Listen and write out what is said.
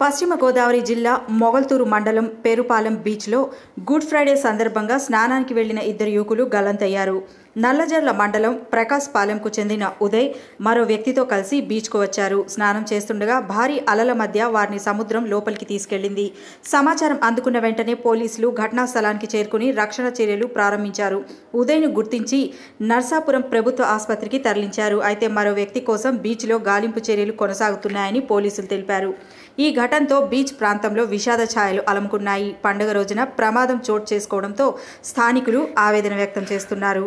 పశ్చిమ గోదావరి జిల్లా మొగల్తూరు మండలం పేరుపాలెం బీచ్లో గుడ్ ఫ్రైడే సందర్భంగా స్నానానికి వెళ్లిన ఇద్దరు యువకులు గల్లంతయ్యారు. నల్లజర్ల మండలం ప్రకాశ్ పాలెంకు చెందిన ఉదయ్ మరో వ్యక్తితో కలిసి బీచ్కు వచ్చారు. స్నానం చేస్తుండగా భారీ అలల మధ్య వారిని సముద్రం లోపలికి తీసుకెళ్లింది. సమాచారం అందుకున్న వెంటనే పోలీసులు ఘటనా స్థలానికి చేరుకుని రక్షణ చర్యలు ప్రారంభించారు. ఉదయ్ను గుర్తించి నర్సాపురం ప్రభుత్వ ఆసుపత్రికి తరలించారు. అయితే మరో వ్యక్తి కోసం బీచ్లో గాలింపు చర్యలు కొనసాగుతున్నాయని పోలీసులు తెలిపారు. ఈ ఘటనతో బీచ్ ప్రాంతంలో విషాద ఛాయలు అలముకున్నాయి. పండుగ రోజున ప్రమాదం చోటు చేసుకోవడంతో స్థానికులు ఆవేదన వ్యక్తం చేస్తున్నారు.